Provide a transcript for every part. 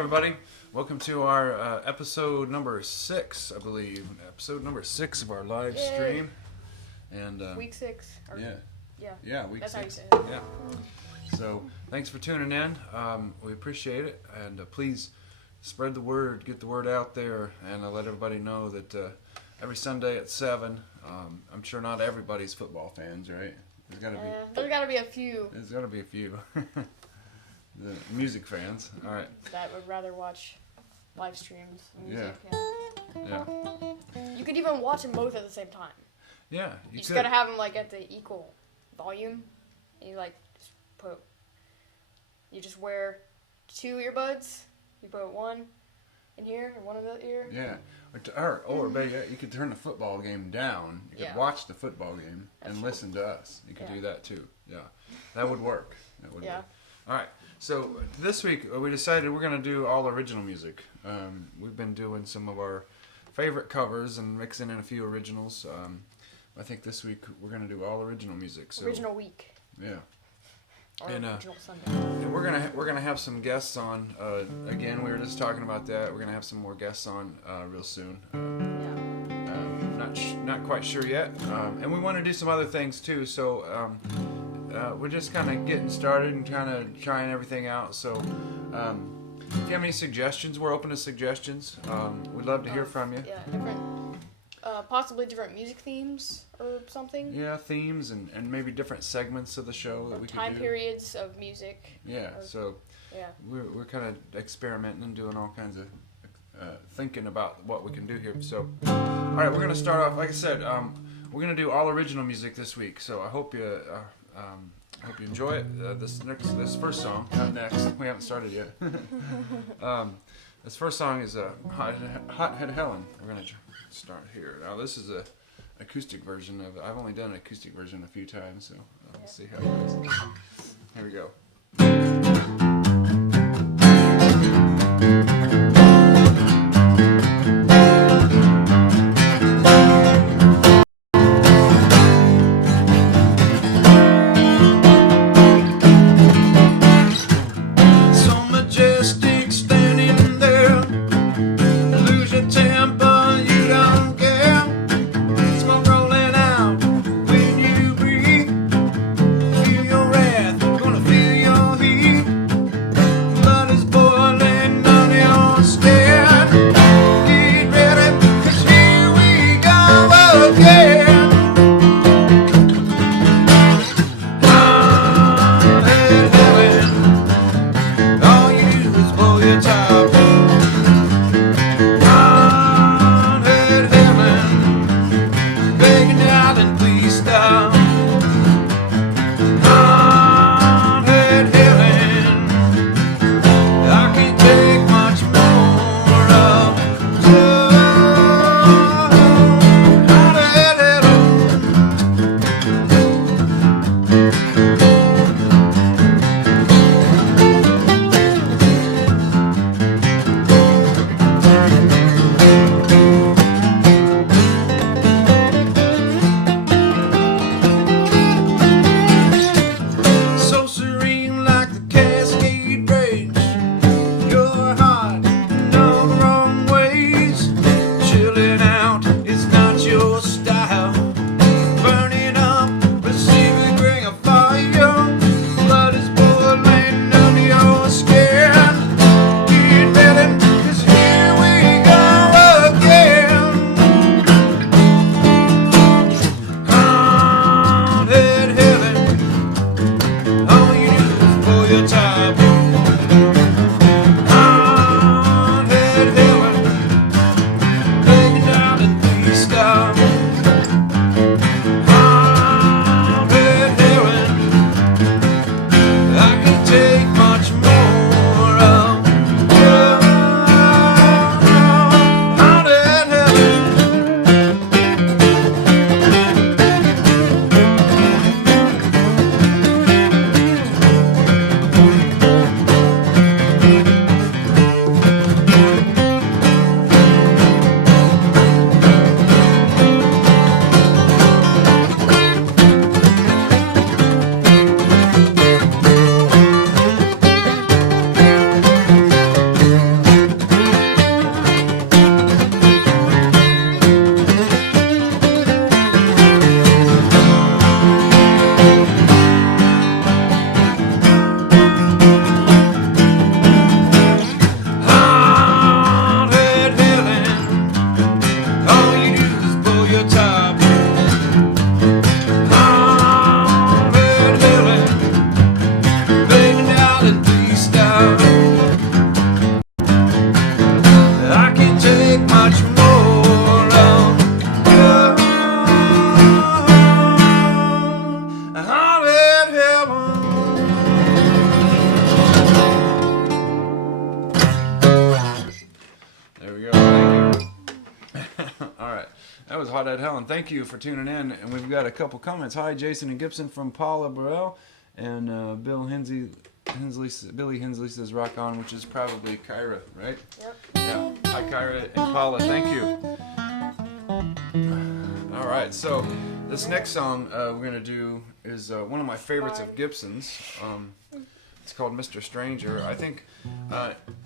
everybody. Welcome to our episode number 6, I believe. Episode number 6 of our live stream. And week 6. Yeah, week That's 6. how you say it. Yeah. So, thanks for tuning in. We appreciate it. And please spread the word, get the word out there, and let everybody know that every Sunday at 7, I'm sure not everybody's football fans, right? There's got to be a few. There's got to be a few. The music fans. All right. That would rather watch live streams. Music, yeah. You could even watch them both at the same time. Yeah. You just gotta have them like at the equal volume. And you just wear 2 earbuds. You put one in here and one in the ear. Yeah. Or you could turn the football game down. You could watch the football game and listen to us. You could do that too. Yeah. That would work. Work. All right. So this week we decided we're going to do all original music. We've been doing some of our favorite covers and mixing in a few originals. I think this week we're going to do all original music. So, original week. Yeah. Or and original Sunday. And we're gonna have some guests on. Again, we were just talking about that. We're gonna have some more guests on real soon. Not quite sure yet. And we want to do some other things too. So we're just kind of getting started and kind of trying everything out. So if you have any suggestions, we're open to suggestions. We'd love to hear from you. Yeah, possibly different music themes or something. Yeah, themes and maybe different segments of the show that we could do. Time periods of music. Yeah, we're kind of experimenting and doing all kinds of thinking about what we can do here. So, all right, we're going to start off, like I said, we're going to do all original music this week. So I hope you enjoy it. This first song, not next, we haven't started yet. This first song is Hothead Helen. We're going to start here. Now this is a acoustic version of it. I've only done an acoustic version a few times, so let's see how it goes. Here we go. Gonna feel your heat. Blood is boiling. Hot-head Helen, all you do is pull your top. Hot-head Helen, baby, darling, please stop. I can't take much more of you. Hot-head Helen. There we go. Thank you. All right. That was Hot Head Helen. Thank you for tuning in. And we've got a couple comments. Hi, Jason and Gibson from Paula Burrell. And Billy Hensley says rock on, which is probably Kyra, right? Yep. Yeah. Hi, Kyra and Paula. Thank you. All right. So this next song we're going to do is one of my favorites of Gibson's. It's called Mr. Stranger. I think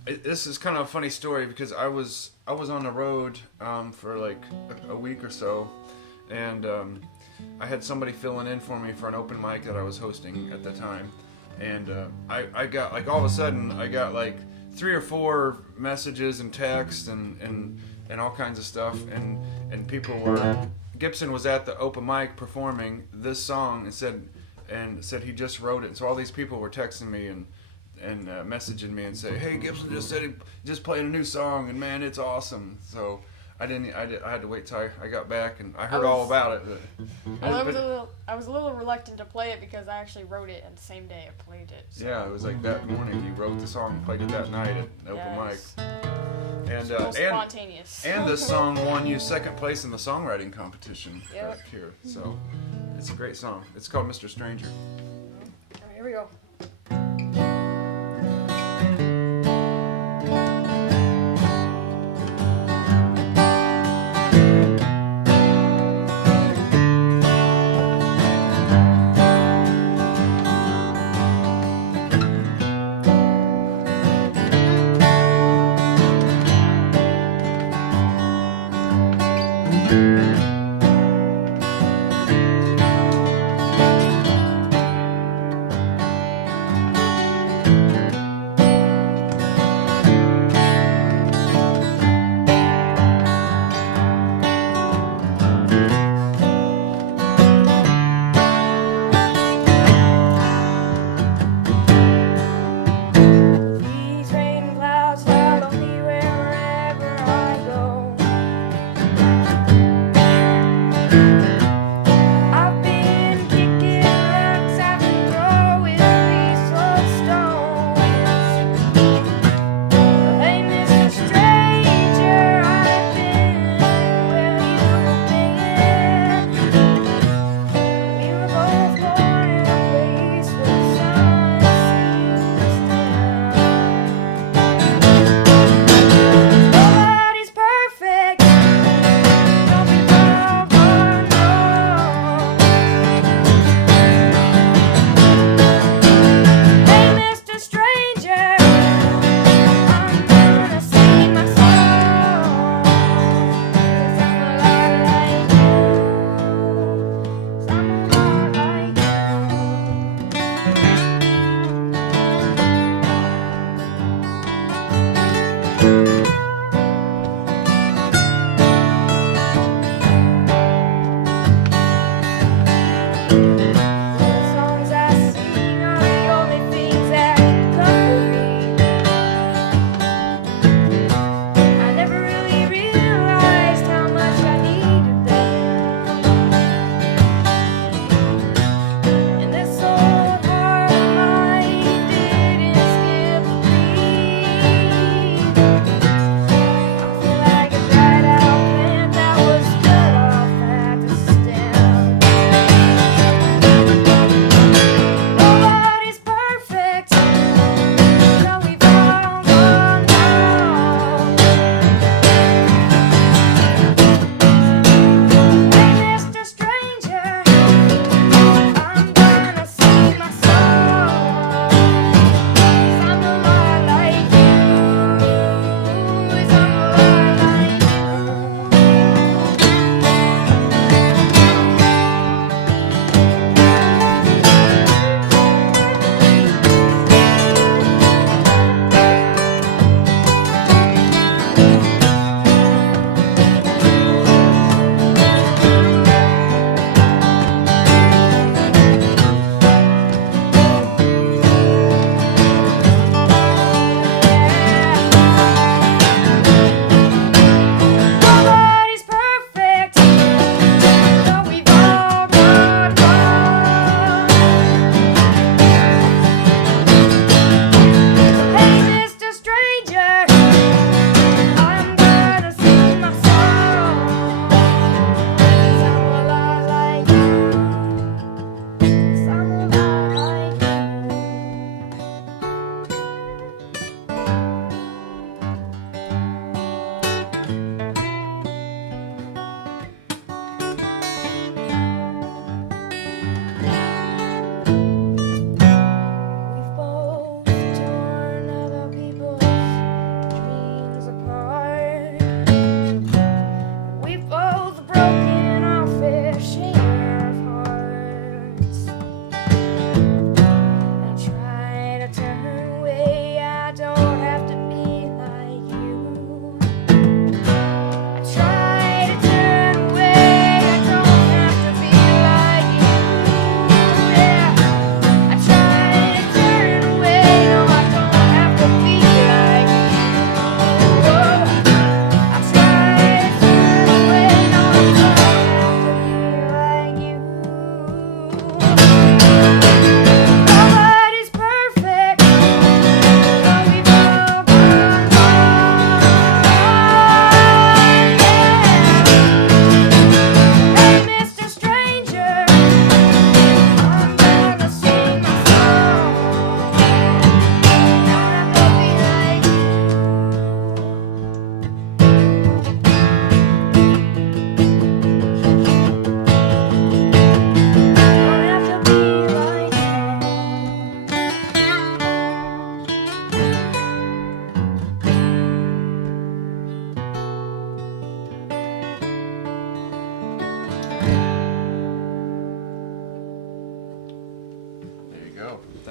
this is kind of a funny story because I was on the road for like a week or so, and I had somebody filling in for me for an open mic that I was hosting at the time, and I got like all of a sudden I got like 3 or 4 messages and texts and all kinds of stuff, and people were Gibson was at the open mic performing this song and said he just wrote it. And so all these people were texting me and messaging me and say, "Hey, Gibson just said he just played a new song, and man, it's awesome." So I had to wait till I got back and I heard all about it. I was a little reluctant to play it because I actually wrote it and the same day I played it. So. Yeah, it was like that morning you wrote the song and played it that night at open mic. And spontaneous. And this song won you second place in the songwriting competition Yep. here. So it's a great song. It's called Mr. Stranger. All right, here we go.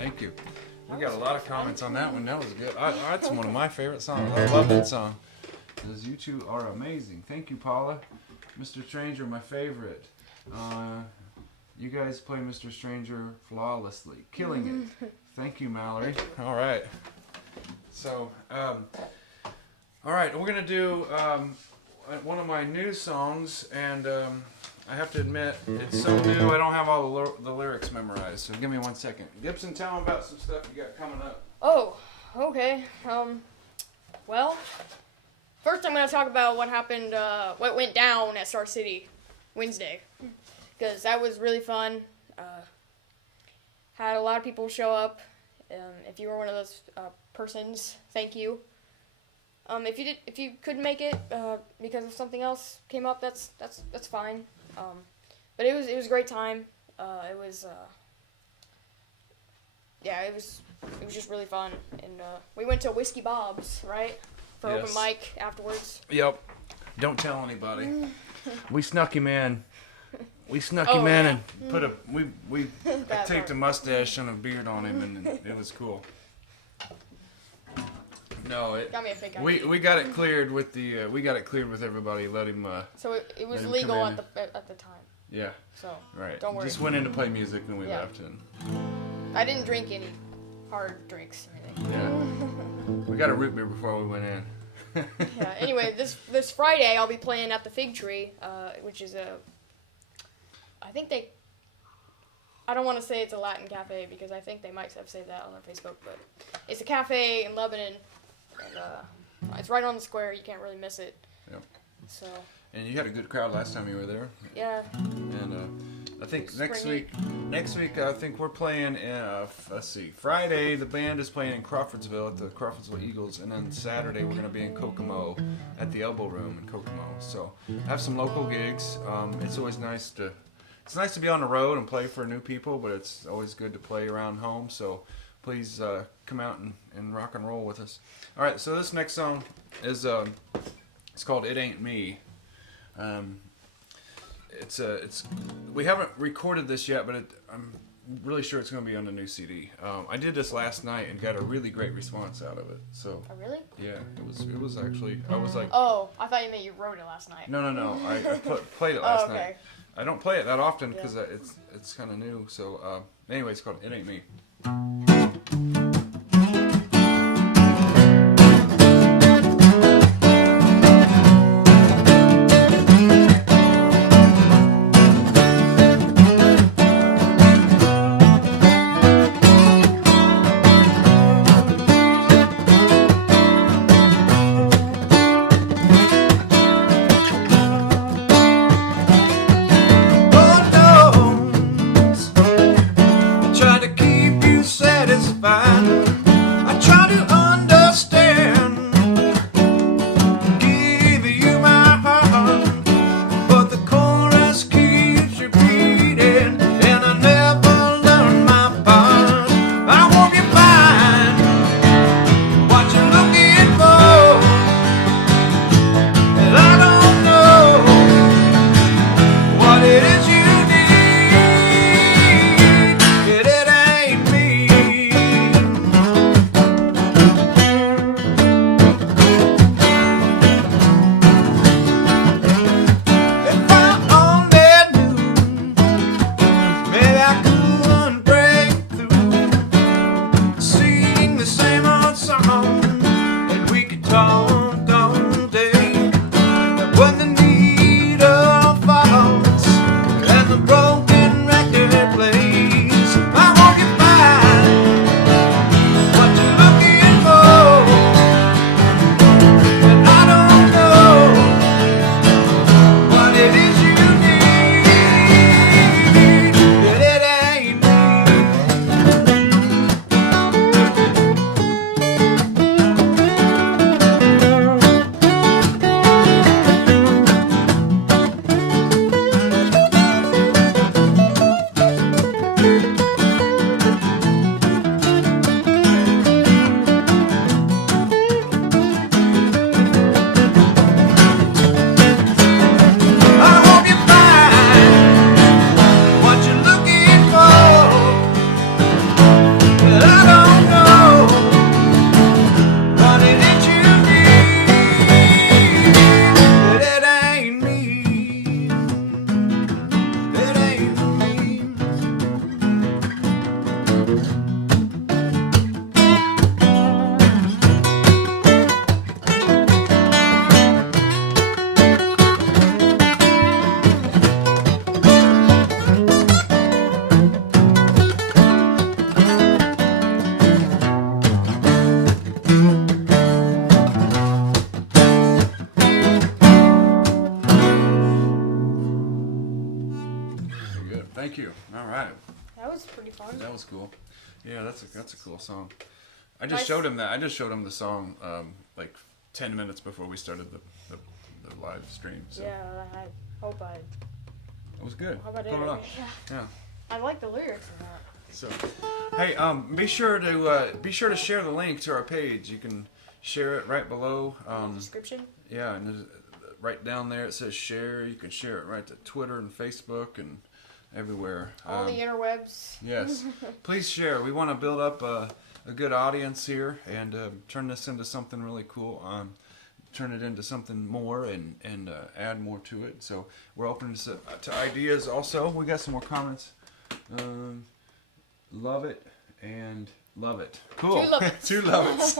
Thank you. We got a lot of comments on that one. That was good. That's one of my favorite songs. I love that song. Because you two are amazing. Thank you, Paula. Mr. Stranger, my favorite. You guys play Mr. Stranger flawlessly. Killing it. Thank you, Mallory. All right. So, all right, we're going to do one of my new songs, and I have to admit, it's so new, I don't have all the lyrics memorized, so give me 1 second. Gibson, tell them about some stuff you got coming up. Oh, okay. Well, first I'm going to talk about what happened, what went down at Star City Wednesday, because that was really fun. Had a lot of people show up. If you were one of those persons, thank you. If you couldn't make it because of something else came up, that's fine. But it was a great time. It was just really fun, and we went to Whiskey Bob's, right, for open mic afterwards. Yep. Don't tell anybody. We snuck him in. We snuck him in and put we taped a mustache and a beard on him, and it was cool. No, got me a fake ID. We got it cleared with everybody. Let him. So it was legal at the time. Yeah. So right. Don't worry. Just went in to play music and we left. And I didn't drink any hard drinks or anything. Yeah. We got a root beer before we went in. Yeah. Anyway, this Friday I'll be playing at the Fig Tree, which is I don't want to say it's a Latin cafe because I think they might have said that on their Facebook, but it's a cafe in Lebanon, and it's right on the square. You can't really miss it. Yep. So. And you had a good crowd last time you were there. Yeah. And I think next week I think we're playing. Let's see. Friday the band is playing in Crawfordsville at the Crawfordsville Eagles, and then Saturday we're going to be in Kokomo at the Elbow Room in Kokomo. So have some local gigs. It's always nice to. It's nice to be on the road and play for new people, but it's always good to play around home. So please come out and rock and roll with us. All right, so this next song is it's called "It Ain't Me." We haven't recorded this yet, but I'm really sure it's going to be on the new CD. I did this last night and got a really great response out of it. So. Oh, really? Yeah, it was actually. I was like. Oh, I thought you meant you wrote it last night. No. I played it last okay. night. I don't play it that often because it's kind of new. So anyway, it's called "It Ain't Me." Satisfied. Thank you. All right. That was pretty fun. That was cool. Yeah, that's a cool song. I just showed him that. I just showed him the song like 10 minutes before we started the live stream. So. Yeah, I hope I. It was good. How about Pull it? it off. Yeah. I like the lyrics in that. So, hey, be sure to share the link to our page. You can share it right below. Description. Yeah, and right down there it says share. You can share it right to Twitter and Facebook and everywhere. All the interwebs. Yes. Please share. We want to build up a good audience here and turn this into something really cool. Turn it into something more and add more to it. So we're open to ideas also. We got some more comments. Love it and love it. Cool. Two love it.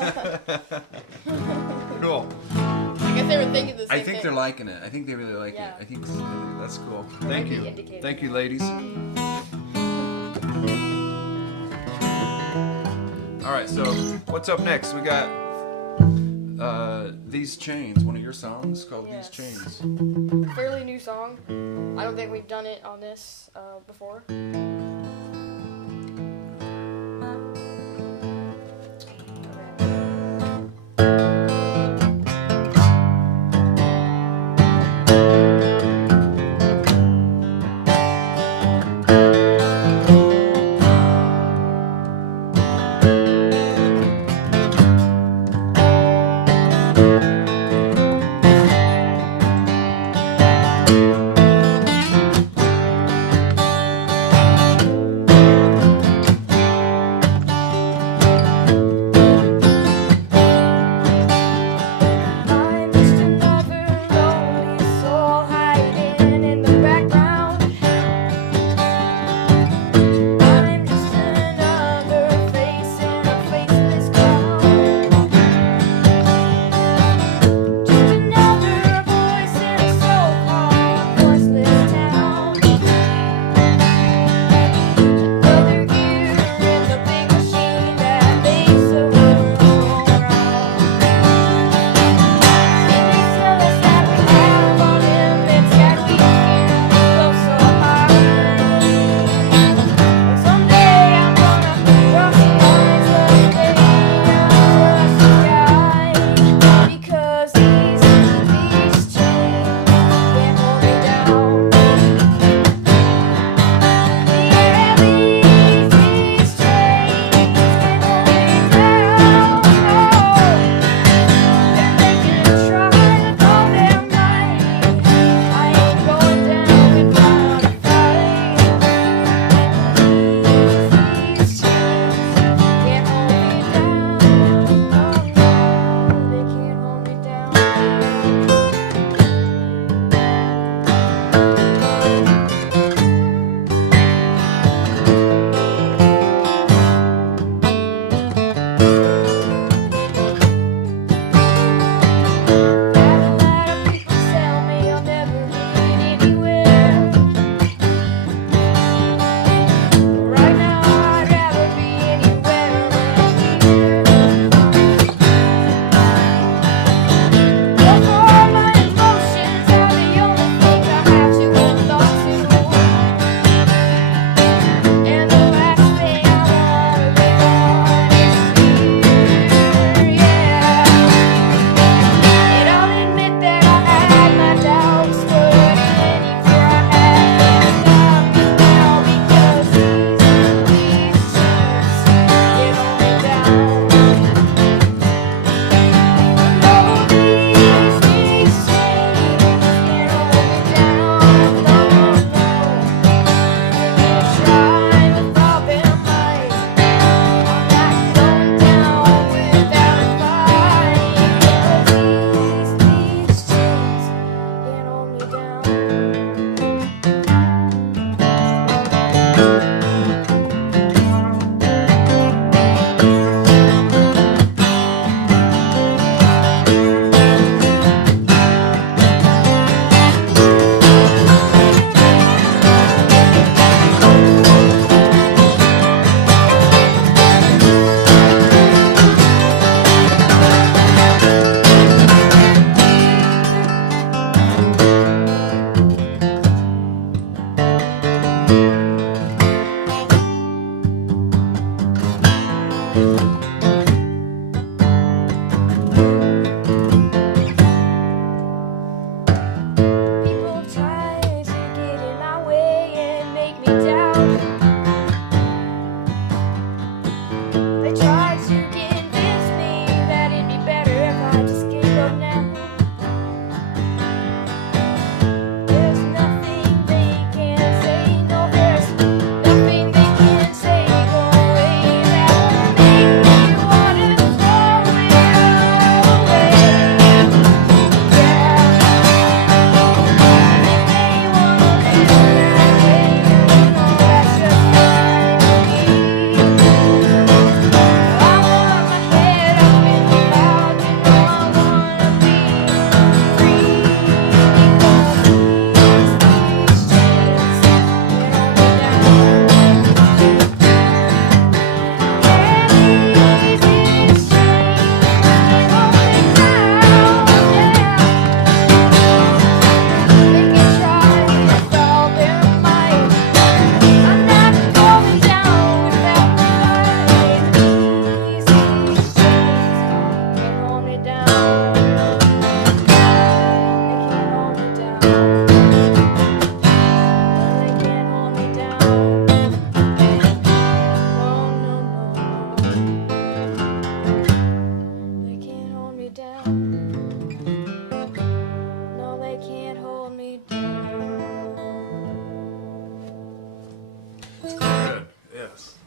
Cool. I guess they were thinking the same I think they're liking it. I think they really like it. I think that's cool. Thank you. Thank you, ladies. All right, so what's up next? We got These Chains, one of your songs called These Chains. Fairly new song. I don't think we've done it on this before.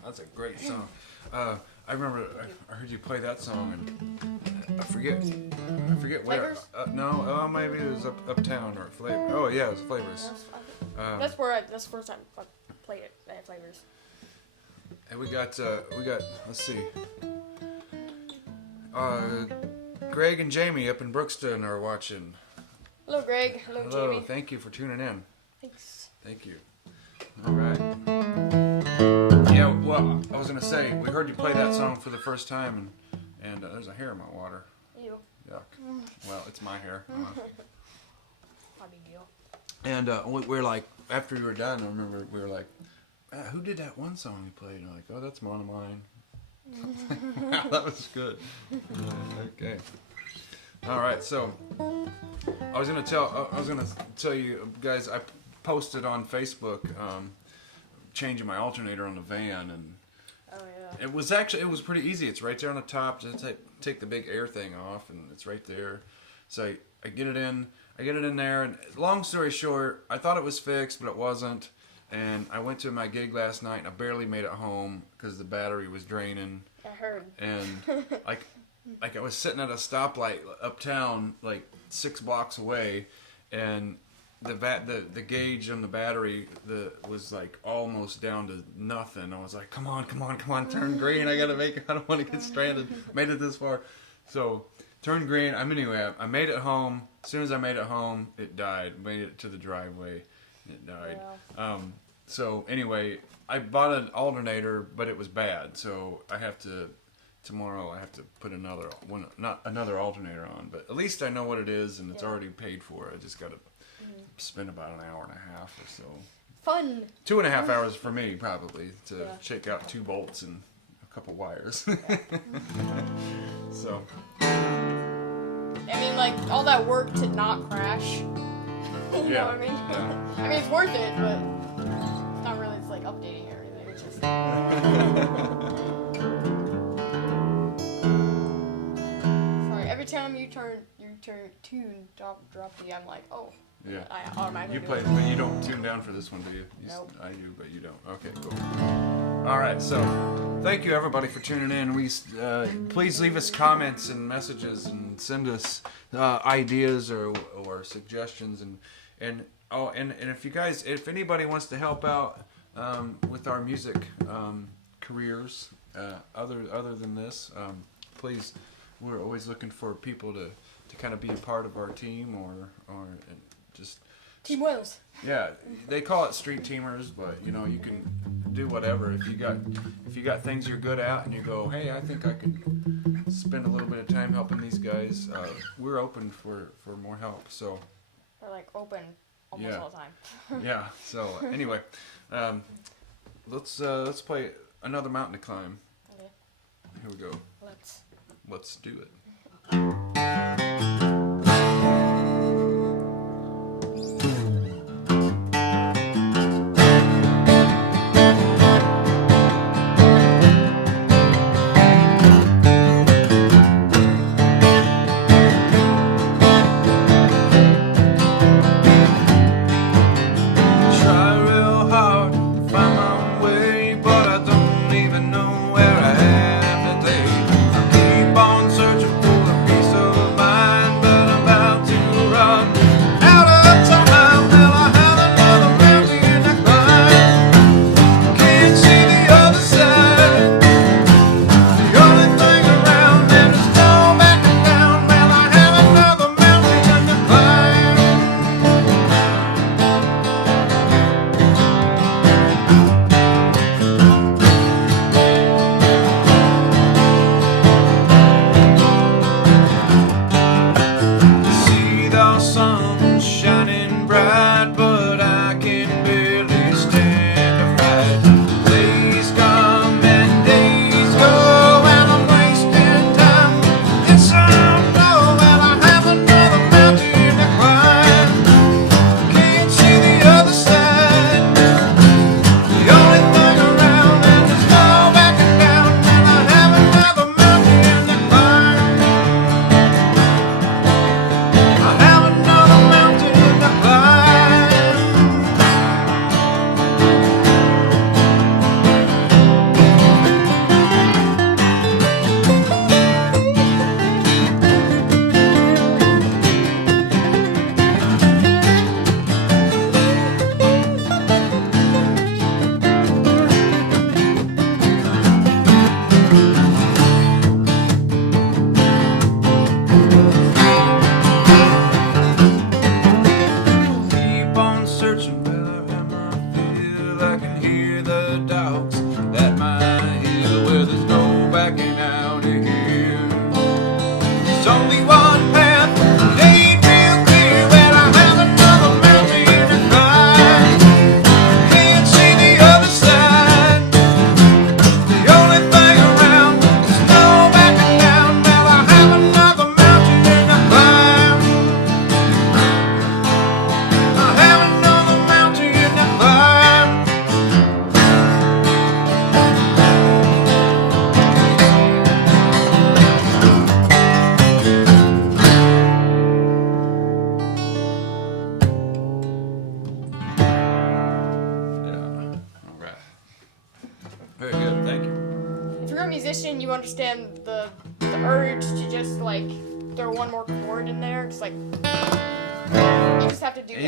That's a great song. I remember I heard you play that song, and I forget where. No, maybe it was Uptown or Flavor. Oh yeah, it was Flavors. That's the first time I played it at Flavors. And we got let's see. Greg and Jamie up in Brookston are watching. Hello, Greg. Hello, Jamie. Thank you for tuning in. Thanks. Thank you. All right. Yeah, well, I was gonna say we heard you play that song for the first time, and there's a hair in my water. Ew. Yuck. Well, it's my hair. Not a big deal. And we were like, after we were done, I remember we were like, who did that one song you played? And we're like, oh, that's one of mine. That was good. Okay. All right. So I was gonna tell you guys. I posted on Facebook changing my alternator on the van, and Oh yeah. it was pretty easy. It's right there on the top. Just take the big air thing off, and it's right there. So I get it in. I get it in there, and long story short, I thought it was fixed, but it wasn't. And I went to my gig last night, and I barely made it home because the battery was draining. I heard. And like I was sitting at a stoplight uptown, like 6 blocks away, and the gauge on the battery was like almost down to nothing. I was like, come on, turn green. I gotta make it. I don't want to get stranded. Made it this far, so turned green. Anyway, I made it home. As soon as I made it home, it died. Made it to the driveway, it died. Yeah. So anyway, I bought an alternator, but it was bad. So tomorrow I have to put not another alternator on, but at least I know what it is, and it's already paid for. I just got to spend about an hour and a half or so. Fun. 2.5 hours for me, probably, to shake out 2 bolts and a couple wires. So. I mean, like, all that work to not crash. You know what I mean? Yeah. I mean, it's worth it, but it's not really, it's like updating everything. It's just... Sorry, every time you turn tune, drop the, I'm like, oh. Yeah. I automatically You do play, it. but you don't tune down for this one, do you? Nope. I do, but you don't. Okay, cool. All right, so thank you everybody for tuning in. Please leave us comments and messages and send us ideas or suggestions and if anybody wants to help out with our music careers other than this, please, we're always looking for people to kind of be a part of our team or just Team Wells. Yeah, they call it street teamers, but you can do whatever. If you got things you're good at and you go, hey, I think I could spend a little bit of time helping these guys, we're open for more help. So They're like open almost all the time. Yeah. So anyway, let's play another mountain to climb. Okay. Here we go. Let's do it. Very good. Thank you. If you're a musician, you understand the urge to just like throw one more chord in there. Just like you just have to do that.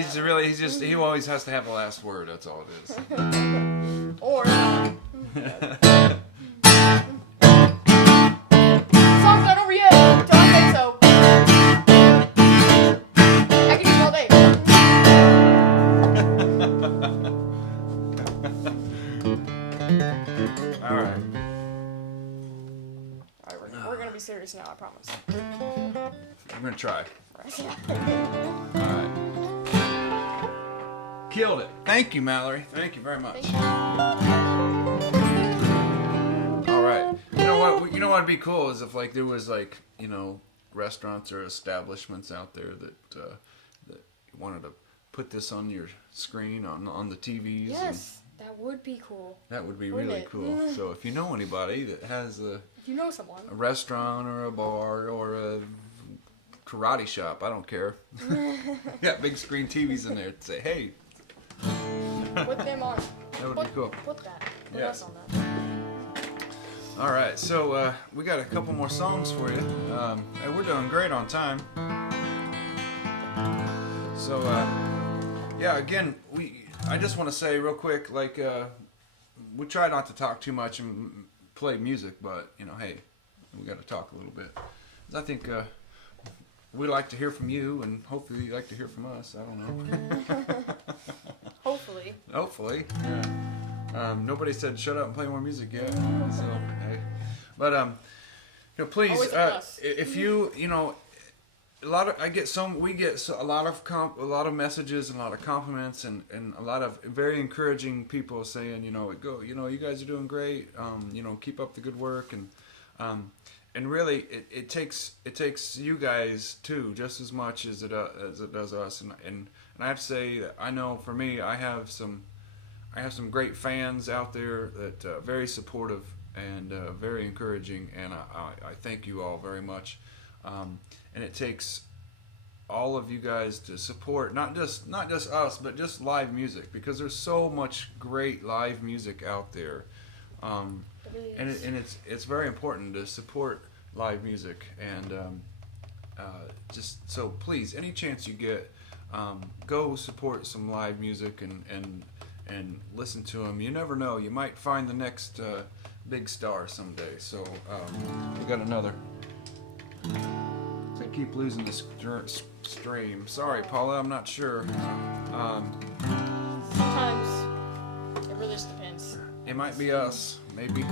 He always has to have the last word. That's all it is. Or song's not over yet. Don't think so. I can do it all day. All right. We're gonna be serious now. I promise. I'm gonna try. Yeah. All right. Killed it. Thank you, Mallory. Thank you very much. All right. You know what? You know what'd be cool is if like there was like restaurants or establishments out there that wanted to put this on your screen on the TVs. Yes, that would be cool. That would be really cool. So if you know anybody that has if you know someone, a restaurant or a bar or a karate shop, I don't care. Got big screen TVs in there to say, hey. Put them on. That would be cool. Put that. Put Yeah. us on that. All right, so we got a couple more songs for you. And we're doing great on time. So again, I just want to say real quick, like we try not to talk too much and play music, but hey, we got to talk a little bit. I think we like to hear from you, and hopefully you like to hear from us. I don't know. Hopefully. Hopefully. Yeah. Nobody said shut up and play more music yet. So, hey. But please, if you we get a lot of messages and a lot of compliments and a lot of very encouraging people saying you guys are doing great. Keep up the good work and really it takes you guys too just as much as it does us and I have to say that I know for me I have some great fans out there that very supportive and very encouraging, and I thank you all very much. And it takes all of you guys to support not just us, but just live music, because there's so much great live music out there, and it's very important to support live music, and just so please, any chance you get, go support some live music and listen to them. You never know, you might find the next big star someday. So we got another. I keep losing the stream. Sorry, Paula, I'm not sure. Sometimes it really just depends. It might be us, maybe.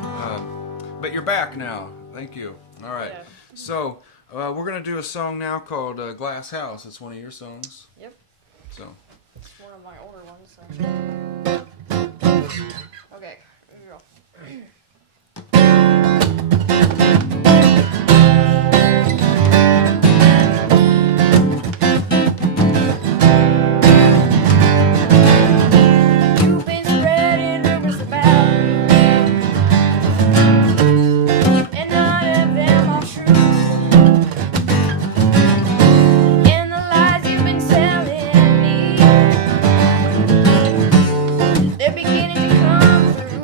But you're back now. Thank you. All right. Yeah. So we're gonna do a song now called "Glass House." It's one of your songs. Yep. So. It's one of my older ones, actually. Okay, here we go. They're beginning to come through.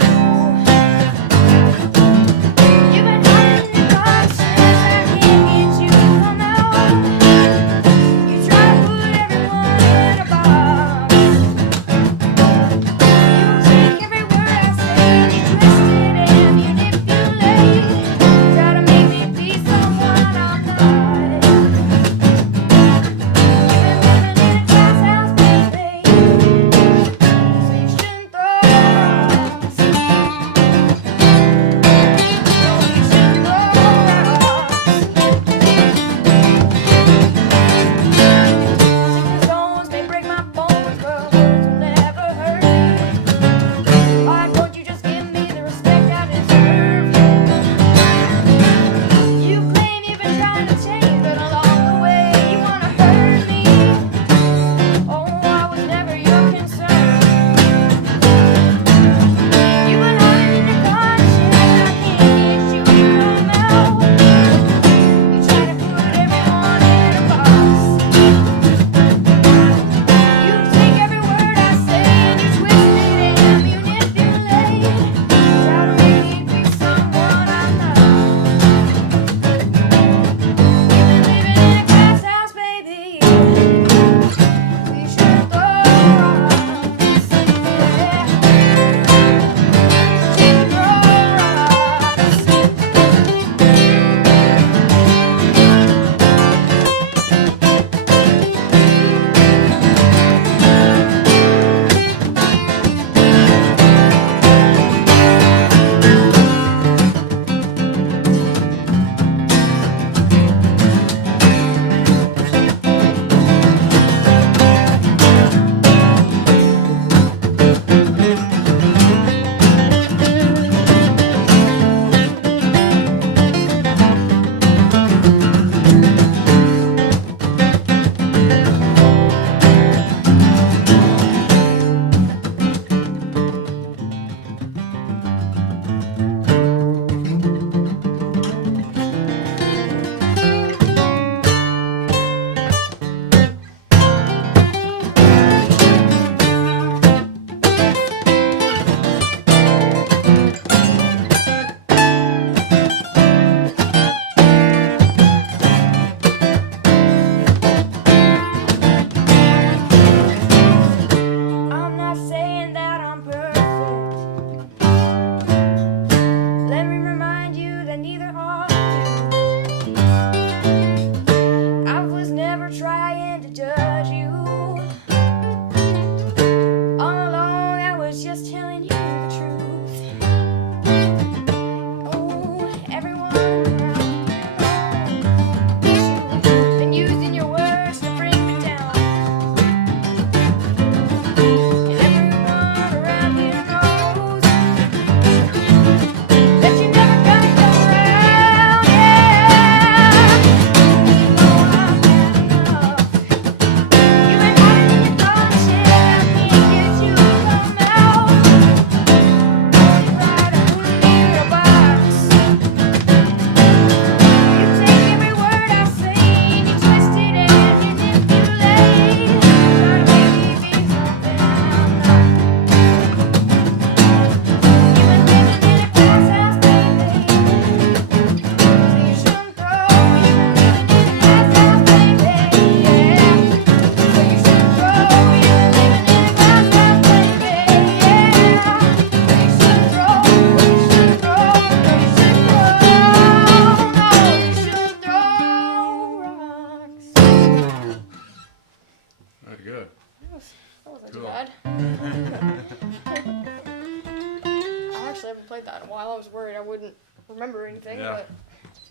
while. I was worried I wouldn't remember anything, Yeah.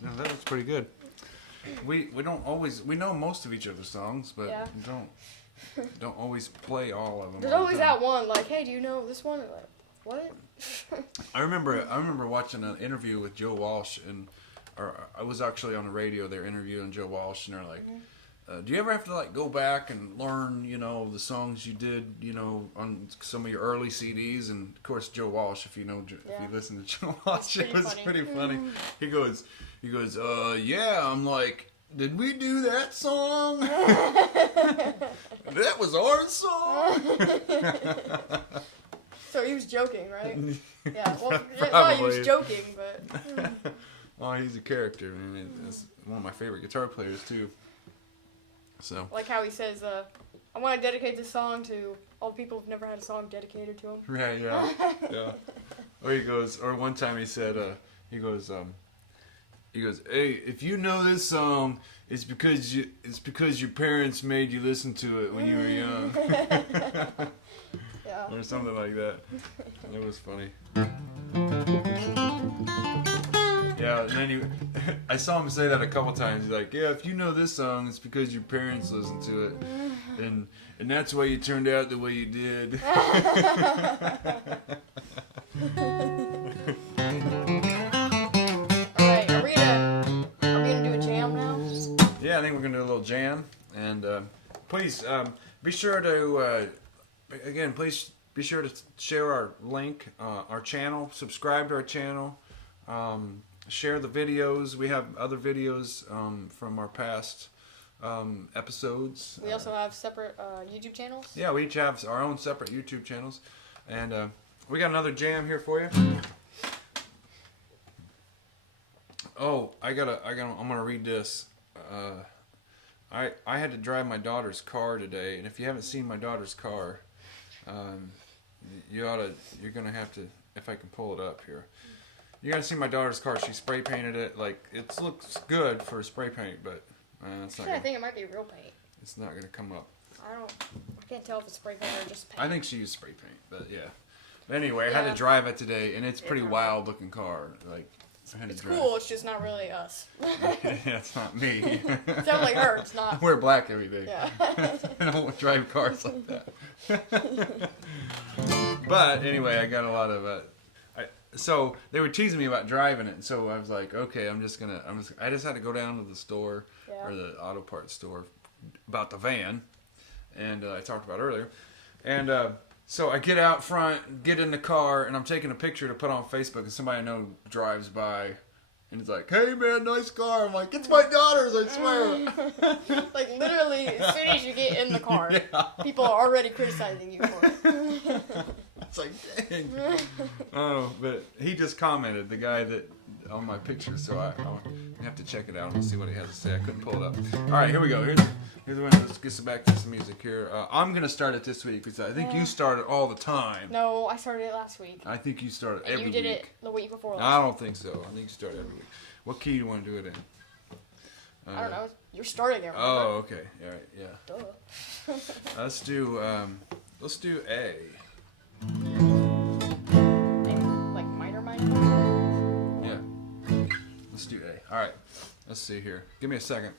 No, that was pretty good. We don't always, we know most of each other's songs, but we don't always play all of them. There's always that one, like, hey, do you know this one? Like, what? I remember watching an interview with Joe Walsh, or I was actually on the radio. They're interviewing Joe Walsh, and they're like, do you ever have to like go back and learn, the songs you did, on some of your early CDs? And of course, Joe Walsh, if you listen to Joe Walsh, it was pretty funny. He goes, yeah. I'm like, did we do that song? That was our song. So he was joking, right? Yeah. Well, Probably. he was joking, but. Oh, he's a character. I mean, it's one of my favorite guitar players too. So. Like how he says, I want to dedicate this song to all the people who've never had a song dedicated to him. Right. Yeah. Yeah. Or one time he said, he goes, hey, if you know this song, it's because your parents made you listen to it when you were young. Yeah. Or something like that. It was funny. Yeah, and then I saw him say that a couple times. He's like, yeah, if you know this song, it's because your parents listened to it. And that's why you turned out the way you did. Alright, are we gonna do a jam now? Yeah, I think we're gonna do a little jam. And please be sure to please be sure to share our link, our channel, subscribe to our channel, share the videos. We have other videos from our past episodes. We also have separate YouTube channels. Yeah, we each have our own separate YouTube channels, and we got another jam here for you. Oh, I'm gonna read this. I had to drive my daughter's car today, and if you haven't seen my daughter's car, you're gonna have to, if I can pull it up here. You're gonna see my daughter's car. She spray painted it. Like, it looks good for spray paint, but it's not. I think it might be real paint. It's not gonna come up. I can't tell if it's spray paint or just paint. I think she used spray paint, but yeah. But anyway, I had to drive it today, and it's a pretty wild looking car. Like, it's cool. It's just not really us. Yeah, it's not me. It sounds like her. It's not. I wear black every day. Yeah. I don't drive cars like that. But anyway, I got a lot of. So they were teasing me about driving it, and so I was like, okay, I just had to go down to the store or the auto parts store about the van, and I talked about earlier, and so I get out front, get in the car, and I'm taking a picture to put on Facebook, and somebody I know drives by, and it's like, hey man, nice car. I'm like, it's my daughter's, I swear. Like, literally, as soon as you get in the car, people are already criticizing you for it. It's like, dang. Oh, but he just commented, the guy that on my picture, so I have to check it out and see what he has to say. I couldn't pull it up. All right, here we go. Here's the one. Let's get back to some music here. I'm gonna start it this week because I think you start it all the time. No, I started it last week. I think you started every week. You did it the week before last. I don't think so. I think you started every week. What key do you want to do it in? I don't know. You're starting it. Oh, okay. All right. Yeah. Duh. Let's do A. Like minor? Yeah. Let's do A. All right. Let's see here. Give me a second.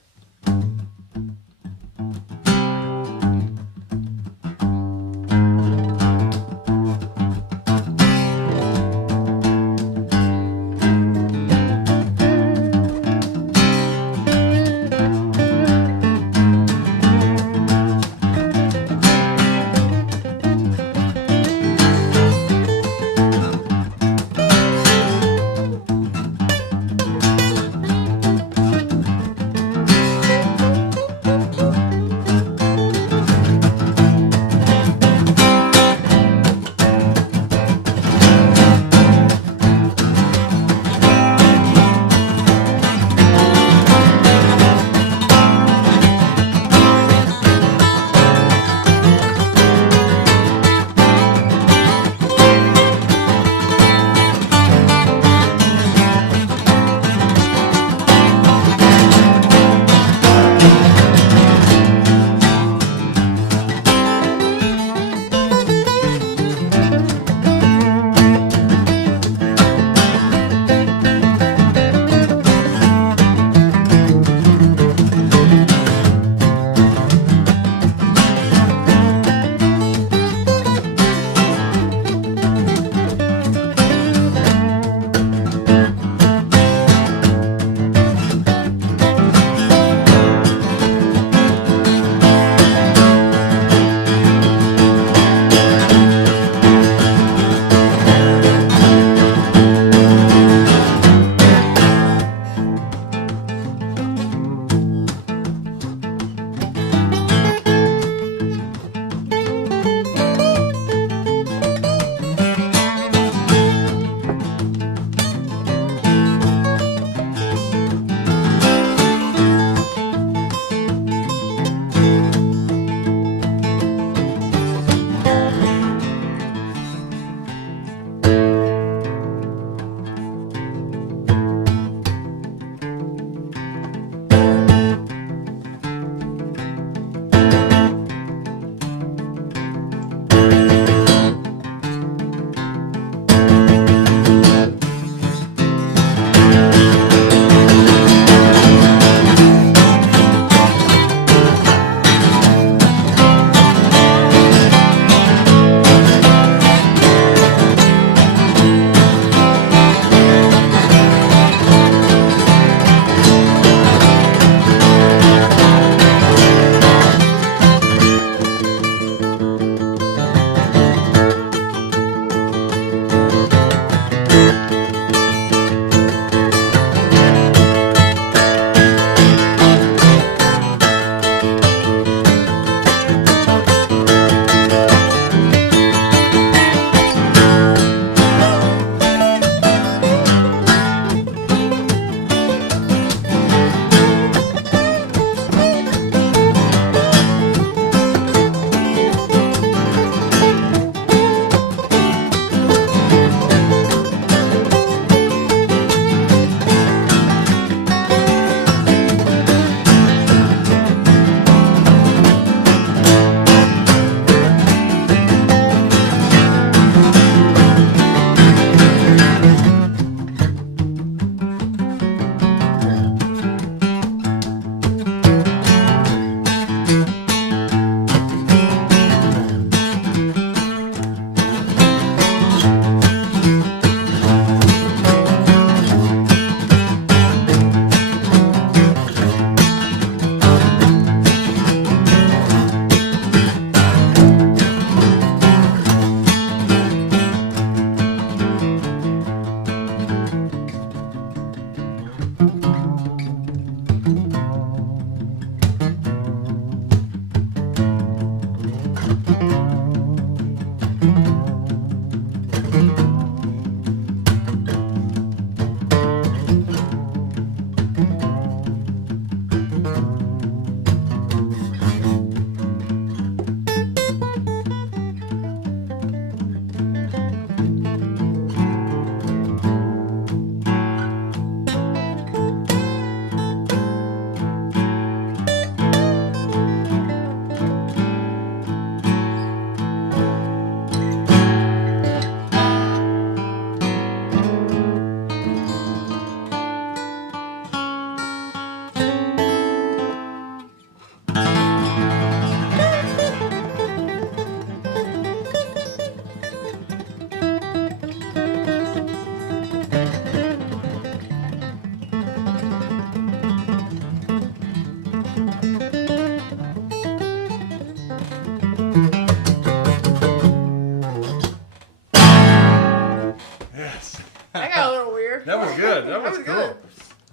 That was good. That was cool. good.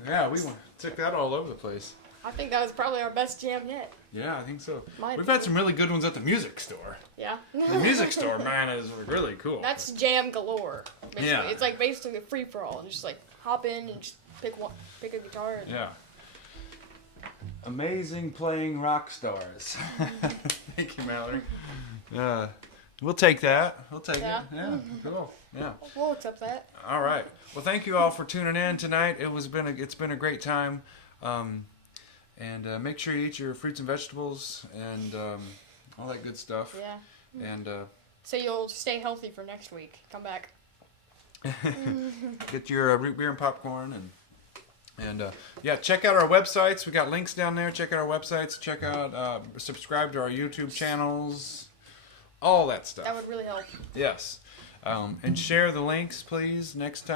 Yeah, we took that all over the place. I think that was probably our best jam yet. Yeah, I think so. My We've opinion. had some really good ones at the music store. Yeah. The music store, man, is really cool. That's jam galore. Basically. Yeah. It's like basically a free for all. Just like hop in and just pick a guitar. And Yeah. Amazing playing rock stars. Thank you, Mallory. We'll take that. We'll take Yeah. it. Yeah, cool. Yeah. We'll accept that. All right. Well, thank you all for tuning in tonight. It's been a great time. And make sure you eat your fruits and vegetables and all that good stuff. Yeah. And So you'll stay healthy for next week. Come back. get your root beer and popcorn and yeah, check out our websites. We got links down there. Check out our websites. Check out subscribe to our YouTube channels. All that stuff. That would really help. Yes. And share the links, please. Next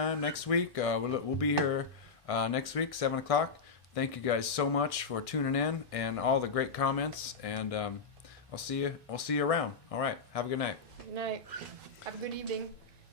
week. We'll be here next week, 7 o'clock. Thank you guys so much for tuning in and all the great comments. And I'll see you around. All right. Have a good night. Good night. Have a good evening.